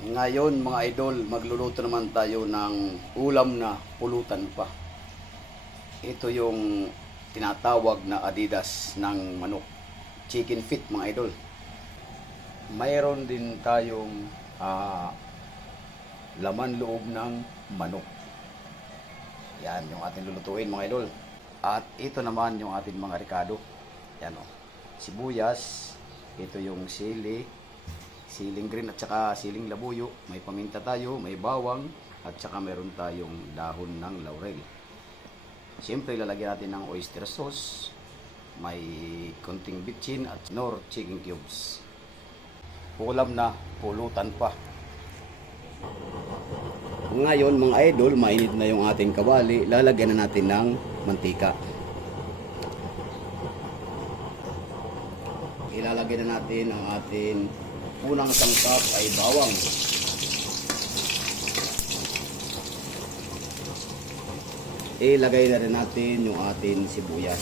Ngayon mga idol, magluluto naman tayo ng ulam na pulutan pa. Ito yung tinatawag na Adidas ng manok. Chicken feet mga idol. Mayroon din tayong laman loob ng manok. Yan yung ating lulutuin mga idol. At ito naman yung ating mga ricado. Yan o. Sibuyas. Ito yung siling green at saka siling labuyo. May paminta tayo, may bawang at saka meron tayong dahon ng laurel. Siyempre lalagyan natin ng oyster sauce, may konting bitchin at nor chicken cubes. Ulam na pulutan pa. Ngayon mga idol, mainit na yung ating kawali. Lalagyan na natin ng mantika. Ilalagay na natin ang ating unang sangkap ay bawang. Ilagay na rin natin yung ating sibuyas.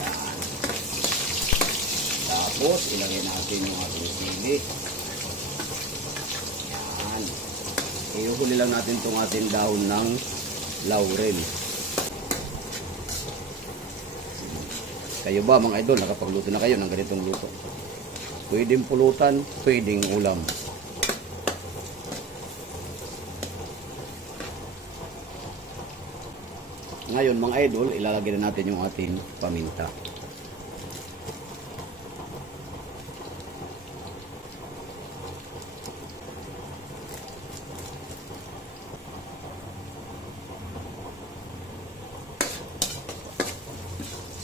Yan. Tapos ilagay natin yung ating sili. Yan. Iuhuli lang natin itong ating dahon ng laurel. Kayo ba mga idol, nakapagluto na kayo ng ganitong luto? Pwedeng pulutan, pwedeng ulam. Ngayon mga idol, ilalagay na natin yung ating paminta.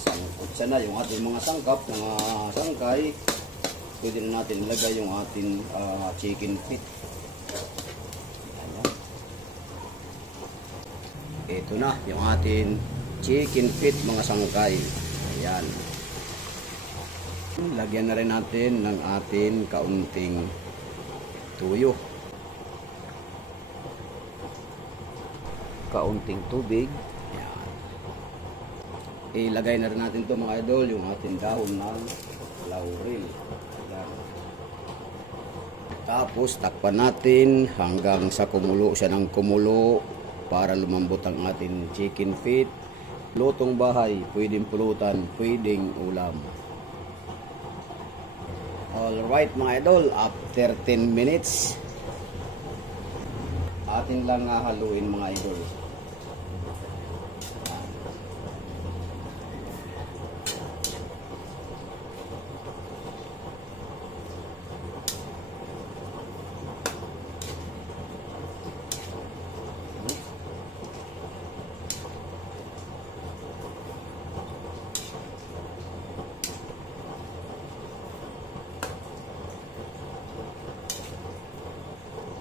Sangkot sana yung ating mga sangkap, mga sangkay. Pwede na natin ilagay yung ating chicken feet. Ayan. Ito na yung ating chicken feet mga sangkay. Ayan. Lagyan na rin natin ng ating kaunting tuyo. Kaunting tubig. Ayan. Ilagay na rin natin to mga idol yung ating dahon ng laurel. Tapos takpan natin hanggang sa kumulo siya ng kumulo para lumambot ang ating chicken feet. Lutong bahay, pwedeng pulutan, pwedeng ulam. Alright mga idol, after 10 minutes atin lang haluin mga idol.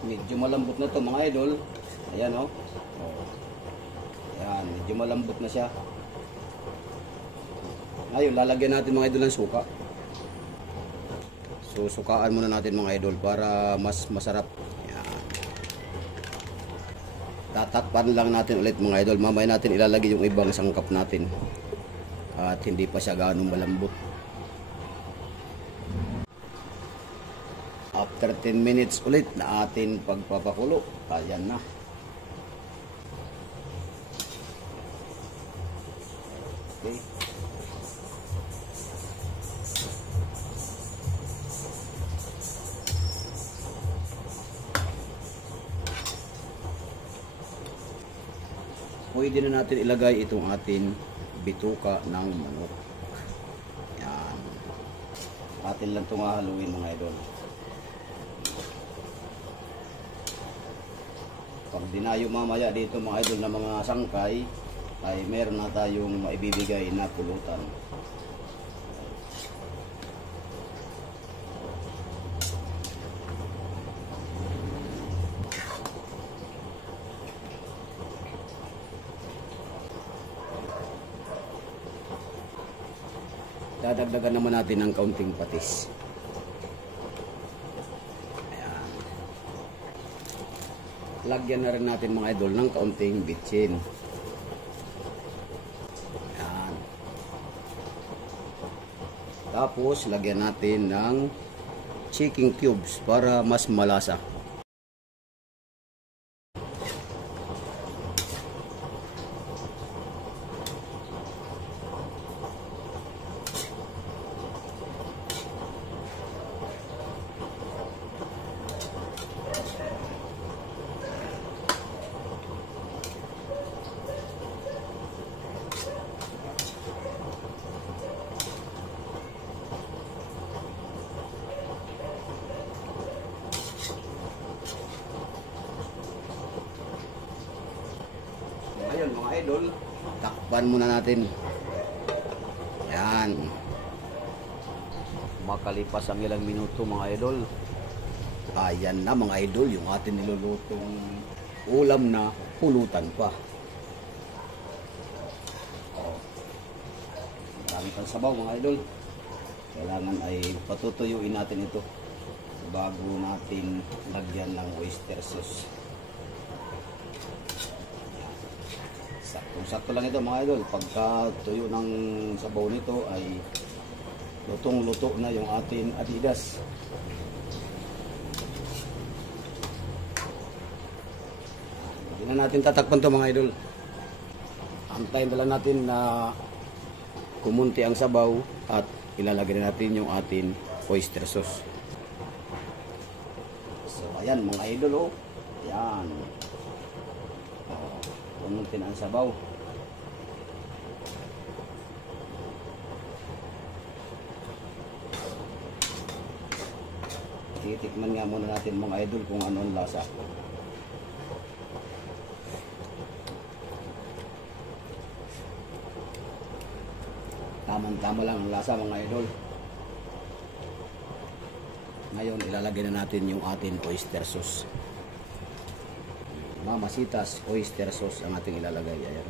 Medyo malambot na to mga idol. Ayan o. Ayan, medyo malambot na siya. Ngayon, lalagyan natin mga idol ng suka. So, sukaan muna natin mga idol para mas masarap. Ayan. Tatakpan lang natin ulit mga idol. Mamaya natin ilalagay yung ibang sangkap natin. At hindi pa siya ganong malambot. After 10 minutes ulit na atin pagpapakulo, ayan na. Okay. Pwede na natin ilagay itong ating bituka ng manok. Ayan. Atin lang itong haluin mga idol. Pag dinayo mamaya dito mga idol na mga sangkay, ay meron na tayong maibibigay na pulutan. Dadagdagan naman natin ng kaunting patis. Lagyan na rin natin mga idol ng kaunting bitchin. Ayan. Tapos lagyan natin ng chicken cubes para mas malasa. idol, takpan muna natin. Yan. Makalipas ang ilang minuto mga idol. Ayan na mga idol, yung ating nilulutong ulam na pulutan pa. Marami pang sabaw mga idol. Kailangan ay patutuyuin natin ito bago natin lagyan ng oyster sauce. Sakto lang ito mga idol. Pagka tuyo ng sabaw nito ay lutong-luto na yung ating adidas. Hindi na natin tatakpan ito mga idol. Antayin na lang natin na kumunti ang sabaw at ilalagay na natin yung ating oyster sauce. So ayan mga idol, oh. Yan. Kumunti na ang sabaw. Titikman nga muna natin mga idol kung ano ang lasa. Tamang-tama lang ang lasa mga idol. Ngayon ilalagay na natin yung ating oyster sauce. Mamasitas oyster sauce ang ating ilalagay. Ayan.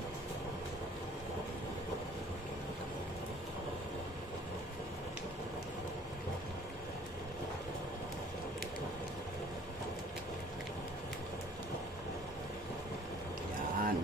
Yan.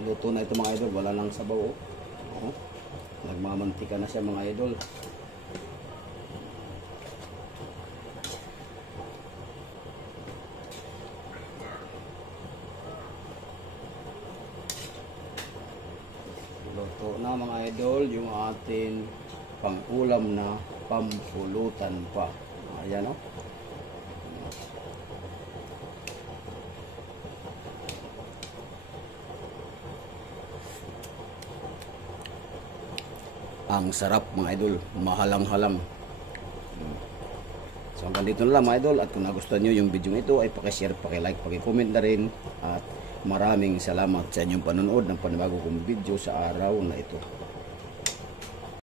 Luto na ito mga idol, wala nang sabaw. Oh. Nagmamantika na siya mga idol. Luto na mga idol yung ating pang-ulam na pampulutan pa. Ayan o. Ang sarap mga idol, mahalang-halang. So hanggang dito na lang mga idol, at kung nagustuhan nyo yung video ito ay pakishare, pakilike, pakicomment na rin, at maraming salamat sa inyong panonood ng panibago kong video sa araw na ito.